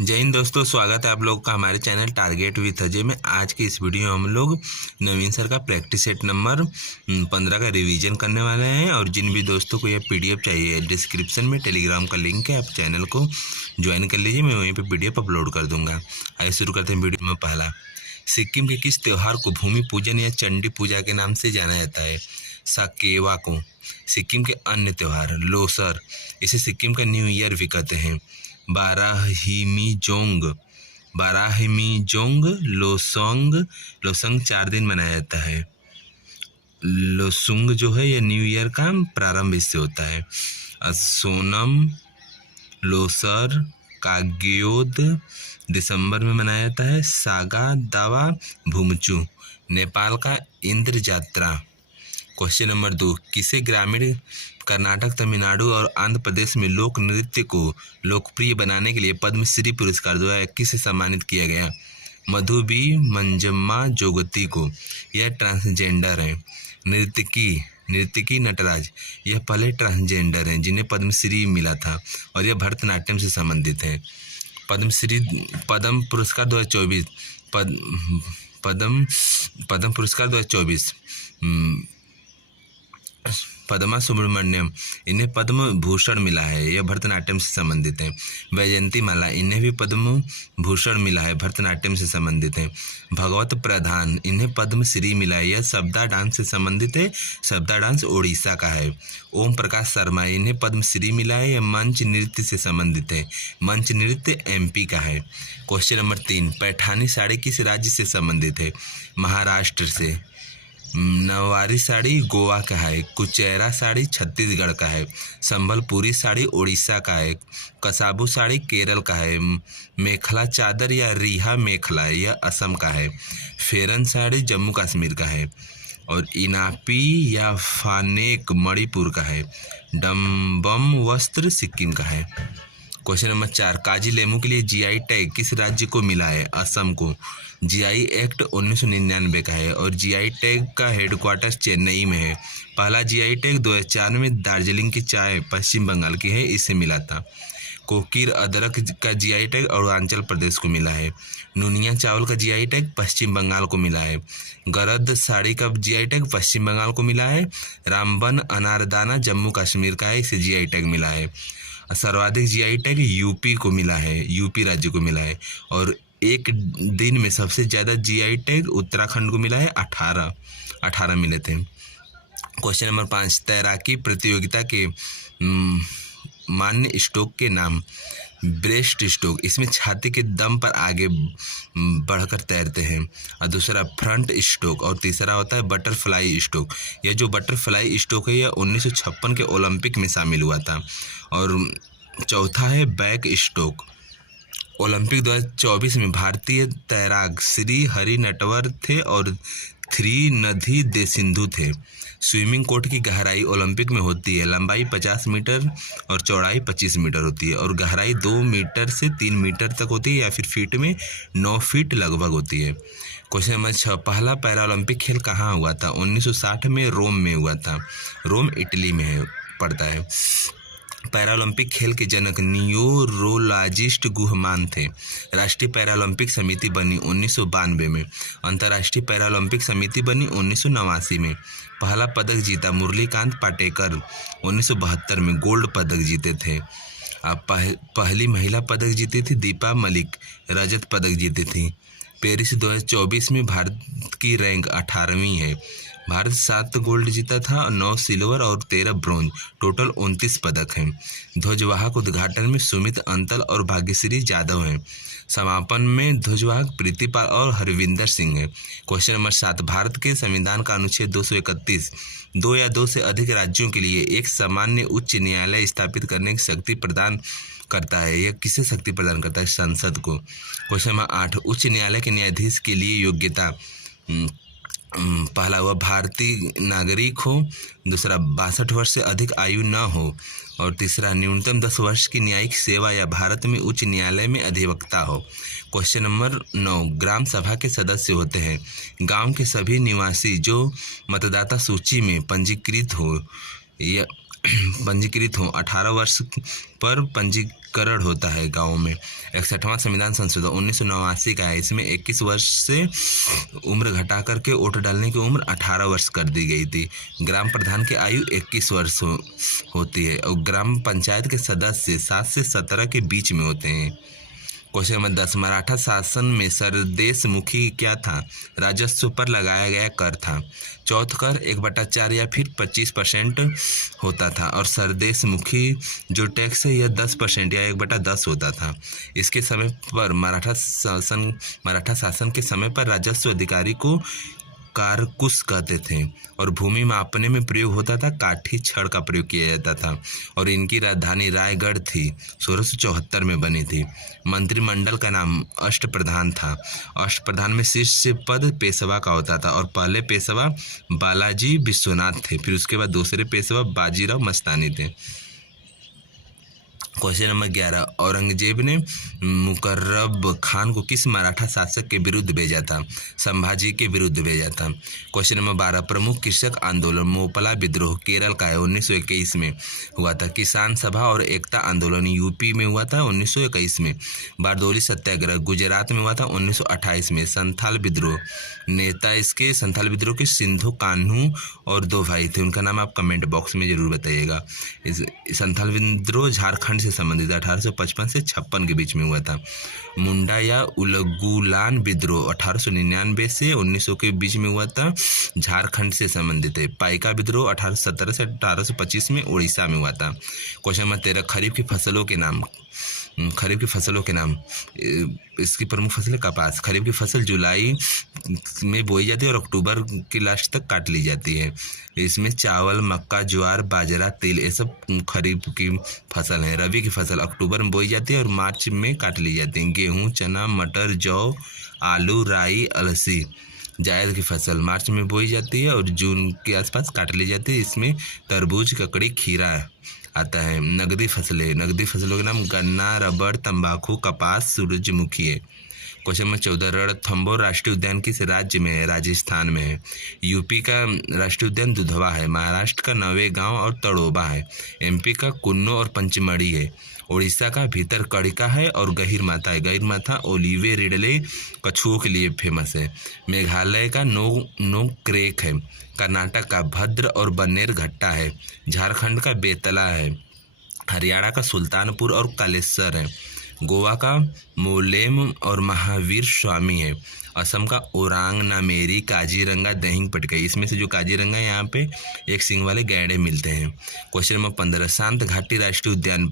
जय हिंद दोस्तों, स्वागत है आप लोग का हमारे चैनल टारगेट विथ अजय में। आज की इस वीडियो में हम लोग नवीन सर का प्रैक्टिस सेट नंबर 15 का रिवीजन करने वाले हैं। और जिन भी दोस्तों को यह पीडीएफ चाहिए, डिस्क्रिप्शन में टेलीग्राम का लिंक है, आप चैनल को ज्वाइन कर लीजिए, मैं वहीं पर पीडीएफ अपलोड कर दूंगा। आइए शुरू करते हैं वीडियो में। पहला, सिक्किम के किस त्यौहार को भूमि पूजन या चंडी पूजा के नाम से जाना जाता है? साकेवा को। सिक्किम के अन्य त्यौहार, लोसर, इसे सिक्किम का न्यू ईयर भी कहते हैं। बाराहिमीजोंग लोसंग 4 दिन मनाया जाता है। लोसुंग जो है यह न्यू ईयर का प्रारंभ इससे होता है। सोनम, लोसर, काग्योद दिसंबर में मनाया जाता है। सागा दावा भूमचू नेपाल का इंद्र जात्रा। क्वेश्चन नंबर 2, किसे ग्रामीण कर्नाटक, तमिलनाडु और आंध्र प्रदेश में लोक नृत्य को लोकप्रिय बनाने के लिए पद्मश्री पुरस्कार 2021 से सम्मानित किया गया? मधुबी मंजम्मा जोगती को। यह ट्रांसजेंडर हैं। नृत्यकी नटराज, यह पहले ट्रांसजेंडर हैं जिन्हें पद्मश्री मिला था और यह भरतनाट्यम से संबंधित हैं। पद्म पुरस्कार 2024 पद्म पुरस्कार 2024 पद्मा सुब्रमण्यम, इन्हें पद्म भूषण मिला है, यह भरतनाट्यम से संबंधित हैं। वैजयंती माला, इन्हें भी पद्म भूषण मिला है, भरतनाट्यम से संबंधित हैं। भगवत प्रधान, इन्हें पद्मश्री मिला है, यह सब्दा डांस से संबंधित है, सब्दा डांस ओडिशा का है। ओम प्रकाश शर्मा, इन्हें पद्मश्री मिला है, यह मंच नृत्य से संबंधित है, मंच नृत्य एमपी का है। क्वेश्चन नंबर 3, पैठानी साड़ी किस राज्य से संबंधित है? महाराष्ट्र से। नववारी साड़ी गोवा का है। कुचैरा साड़ी छत्तीसगढ़ का है। संबलपुरी साड़ी उड़ीसा का है। कसाबू साड़ी केरल का है। मेखला चादर या रिहा मेखला यह असम का है। फेरन साड़ी जम्मू कश्मीर का है। और इनापी या फानेक मणिपुर का है। डम्बम वस्त्र सिक्किम का है। क्वेश्चन नंबर 4, काजी लेमू के लिए जीआई टैग किस राज्य को मिला है? असम को। जीआई एक्ट 1999 का है और जीआई टैग का हेडक्वार्टर चेन्नई में है। पहला जीआई टैग 2004 में दार्जिलिंग की चाय पश्चिम बंगाल की है, इससे मिला था। कोकीर अदरक का जीआई टैग अरुणाचल प्रदेश को मिला है। नुनिया चावल का जीआई टैग पश्चिम बंगाल को मिला है। गरद साड़ी का जीआई टैग पश्चिम बंगाल को मिला है। रामबन अनारदाना जम्मू कश्मीर का है, इसे जीआई टैग मिला है। सर्वाधिक जीआई टैग यूपी को मिला है, यूपी राज्य को मिला है। और एक दिन में सबसे ज़्यादा जीआई टैग उत्तराखंड को मिला है, 18 मिले थे। क्वेश्चन नंबर 5, तैराकी प्रतियोगिता के मान्य स्ट्रोक के नाम? ब्रेस्ट स्ट्रोक, इसमें छाती के दम पर आगे बढ़कर तैरते हैं। और दूसरा फ्रंट स्ट्रोक, और तीसरा होता है बटरफ्लाई स्ट्रोक। यह जो बटरफ्लाई स्ट्रोक है यह 1956 के ओलंपिक में शामिल हुआ था। और चौथा है बैक स्ट्रोक। ओलंपिक 2024 में भारतीय तैराक श्री हरि नटवर थे और नदी दे सिंधु थे। स्विमिंग कोर्ट की गहराई ओलंपिक में होती है, लंबाई 50 मीटर और चौड़ाई 25 मीटर होती है, और गहराई 2 मीटर से 3 मीटर तक होती है, या फिर फीट में 9 फीट लगभग होती है। क्वेश्चन नंबर 6, पहला पैरा ओलंपिक खेल कहाँ हुआ था? 1960 में रोम में हुआ था। रोम इटली में पड़ता है। पैरालंपिक खेल के जनक न्यूरोलॉजिस्ट गुहमान थे। राष्ट्रीय पैरालंपिक समिति बनी 1992 में। अंतर्राष्ट्रीय पैरालंपिक समिति बनी 1989 में। पहला पदक जीता मुरलीकांत पाटेकर 1972 में, गोल्ड पदक जीते थे। अब पहली महिला पदक जीती थी दीपा मलिक, रजत पदक जीती थी। पेरिस 2024 में भारत की रैंक 18वीं है। भारत 7 गोल्ड जीता था, 9 सिल्वर और 13 ब्रोंज, टोटल 29 पदक हैं। ध्वजवाहक उद्घाटन में सुमित अंतल और भाग्यश्री जाधव हैं। समापन में ध्वजवाहक प्रीतिपाल और हरविंदर सिंह हैं। क्वेश्चन नंबर 7, भारत के संविधान का अनुच्छेद 231 2 या 2 से अधिक राज्यों के लिए एक सामान्य उच्च न्यायालय स्थापित करने की शक्ति प्रदान करता है। यह किसे शक्ति प्रदान करता है? संसद को। क्वेश्चन नंबर 8, उच्च न्यायालय के न्यायाधीश के लिए योग्यता? पहला, वह भारतीय नागरिक हो। दूसरा, 62 वर्ष से अधिक आयु न हो। और तीसरा, न्यूनतम 10 वर्ष की न्यायिक सेवा या भारत में उच्च न्यायालय में अधिवक्ता हो। क्वेश्चन नंबर 9, ग्राम सभा के सदस्य होते हैं गांव के सभी निवासी जो मतदाता सूची में पंजीकृत हो। यह पंजीकृत हों। 18 वर्ष पर पंजीकरण होता है गाँव में। 61वां संविधान संशोधन 1989 का है। इसमें 21 वर्ष से उम्र घटा करके वोट डालने की उम्र 18 वर्ष कर दी गई थी। ग्राम प्रधान की आयु 21 वर्ष होती है और ग्राम पंचायत के सदस्य 7 से 17 के बीच में होते हैं। क्वेश्चन नंबर 10, मराठा शासन में सरदेश मुखी क्या था? राजस्व पर लगाया गया कर था। चौथ कर 1/4 या फिर 25% होता था और सरदेश मुखी जो टैक्स है यह 10% या 1/10 होता था। इसके समय पर मराठा शासन के समय पर राजस्व अधिकारी को कारकुश कहते थे और भूमि मापने में प्रयोग होता था काठी छड़ का प्रयोग किया जाता था और इनकी राजधानी रायगढ़ थी। 1674 में बनी थी। मंत्रिमंडल का नाम अष्टप्रधान था। अष्टप्रधान में शीर्ष पद पेशवा का होता था और पहले पेशवा बालाजी विश्वनाथ थे, फिर उसके बाद दूसरे पेशवा बाजीराव मस्तानी थे। क्वेश्चन नंबर 11, औरंगजेब ने मुकर्रब खान को किस मराठा शासक के विरुद्ध भेजा था? संभाजी के विरुद्ध भेजा था। क्वेश्चन नंबर 12, प्रमुख कृषक आंदोलन मोपला विद्रोह केरल का है, 1921 में हुआ था। किसान सभा और एकता आंदोलन यूपी में हुआ था 1921 में। बारदौली सत्याग्रह गुजरात में हुआ था 1928 में। संथाल विद्रोह नेता इसके संथाल विद्रोह के सिंधु कान्हू और 2 भाई थे, उनका नाम आप कमेंट बॉक्स में जरूर बताइएगा। इस संथाल विद्रोह झारखंड से संबंधित 1855 से 56 के बीच में हुआ था। मुंडा या उलगुलान विद्रोह 1899 से 1900 के बीच में हुआ था, झारखंड से संबंधित है। पाइका विद्रोह 1817 से 1825 में उड़ीसा में हुआ था। क्वेश्चन नंबर 13, खरीफ की फसलों के नाम। खरीफ की फसलों के नाम, इसकी प्रमुख फसल है कपास। खरीफ की फसल जुलाई में बोई जाती है और अक्टूबर के लास्ट तक काट ली जाती है। इसमें चावल, मक्का, ज्वार, बाजरा, तिल ये सब खरीफ की फसल है। रबी की फसल अक्टूबर में बोई जाती है और मार्च में काट ली जाती है। गेहूँ, चना, मटर, जौ, आलू, राई, अलसी। जायद की फसल मार्च में बोई जाती है और जून के आसपास काट ली जाती है। इसमें तरबूज, ककड़ी, खीरा आता है। नगदी फसलों के नाम गन्ना, रबड़, तंबाकू, कपास, सूरजमुखी है। क्वेश्चन नंबर 14, रणथंभौर राष्ट्रीय उद्यान किस राज्य में है? राजस्थान में है। यूपी का राष्ट्रीय उद्यान दुधवा है। महाराष्ट्र का नवेगांव और तड़ोबा है। एमपी का कुन्नो और पंचमढ़ी है। उड़ीसा का भीतरकनिका है और गहीर माथा है। गहीर माथा ओलिवे रिडले कछुओं के लिए फेमस है। मेघालय का नो क्रेक है। कर्नाटक का भद्र और बन्नेर घट्टा है। झारखंड का बेतला है। हरियाणा का सुल्तानपुर और कालेश्वर है। गोवा का मोलेम और महावीर स्वामी है। असम का ओरांग नामेरी, काजीरंगा, दहिंग पटकाई। इसमें से जो काजीरंगा यहाँ पे एक सिंग वाले गैंडे मिलते हैं। क्वेश्चन नंबर 15, शांत घाटी राष्ट्रीय उद्यान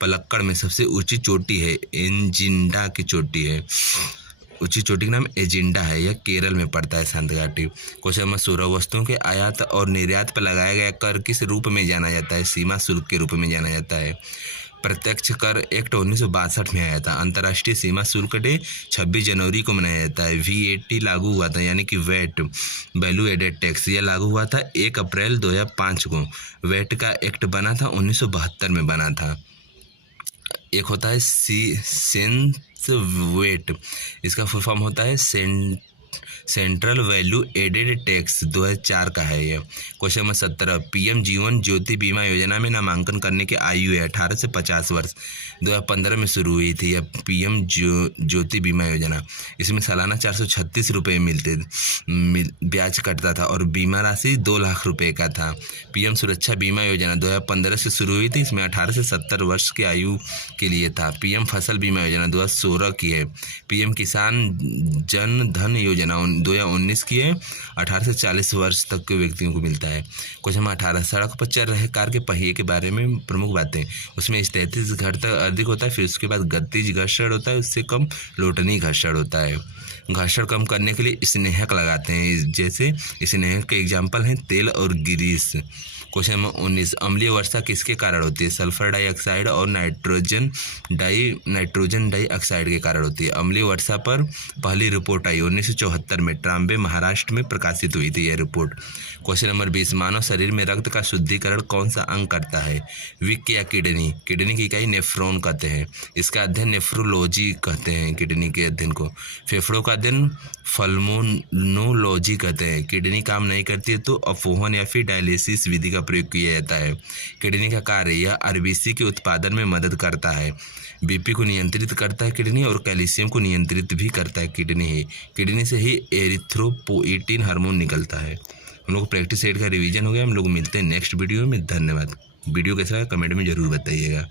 पलक्कड़ में सबसे ऊंची चोटी है। एंजिंडा की चोटी है। ऊंची चोटी का नाम एजिंडा है। यह केरल में पड़ता है शांत घाटी। क्वेश्चन नंबर 16, वस्तुओं के आयात और निर्यात पर लगाया गया कर किस रूप में जाना जाता है? सीमा शुल्क के रूप में जाना जाता है। प्रत्यक्ष कर एक्ट 1962 में आया था। अंतर्राष्ट्रीय सीमा शुल्क डे 26 जनवरी को मनाया जाता है। VAT लागू हुआ था, यानी कि वैट वैल्यू एडेड टैक्स, यह लागू हुआ था 1 अप्रैल 2005 को। वैट का एक्ट बना था 1972 में बना था। एक होता है सेंस वेट, इसका फुल फॉर्म होता है सेंट्रल वैल्यू एडेड टैक्स, 2004 का है यह। Question number 17, PM Jeevan Jyoti बीमा योजना में नामांकन करने की आयु है 18 से 50 वर्ष। 2015 में शुरू हुई थी यह PM ज्योति बीमा योजना। इसमें सालाना 436 रुपये ब्याज कटता था और बीमा राशि 2 लाख रुपये का था। PM सुरक्षा बीमा योजना 2015 से शुरू हुई थी। इसमें 18 से 70 वर्ष की आयु के लिए था। PM फसल बीमा योजना 2016 की है। PM किसान जन धन योजना 2019 की है। 18 से 40 वर्ष तक के व्यक्तियों को मिलता है। क्वेश्चन नंबर 18, सड़क पर चल रहे कार के पहिए के बारे में प्रमुख बातें। उसमें स्थितिज घर्षण अधिक होता है, फिर उसके बाद गतिज घर्षण होता है, उससे कम लोटनी घर्षण होता है। घर्षण कम करने के लिए स्नेहक लगाते हैं, जैसे स्नेहक के एग्जाम्पल हैं तेल और ग्रीस। क्वेश्चन नंबर 19, अम्लीय वर्षा किसके कारण होती है? सल्फर डाइऑक्साइड और नाइट्रोजन डाइऑक्साइड के कारण होती है। अम्लीय वर्षा पर पहली रिपोर्ट आई 1972 में ट्राम्बे महाराष्ट्र में प्रकाशित हुई थी यह रिपोर्ट। क्वेश्चन नंबर 20, मानव शरीर में रक्त का शुद्धिकरण कौन सा अंग करता है? विक या किडनी? किडनी की इकाई नेफ्रॉन कहते हैं। इसका अध्ययन नेफ्रोलॉजी कहते हैं, किडनी के अध्ययन को। फेफड़ों का अध्ययन पल्मोनोलॉजी कहते हैं। किडनी काम नहीं करती है तो अपोहन या फिर डायलिसिस विधि का प्रयोग किया जाता है। किडनी का कार्य, यह आरबीसी के उत्पादन में मदद करता है। बीपी को नियंत्रित करता है किडनी, और कैल्शियम को नियंत्रित भी करता है किडनी। किडनी से ही एरिथ्रोपोइटिन हार्मोन निकलता है। हम लोग प्रैक्टिस सेट का रिवीजन हो गया। हम लोग मिलते हैं नेक्स्ट वीडियो में। धन्यवाद। वीडियो कैसा है कमेंट में ज़रूर बताइएगा।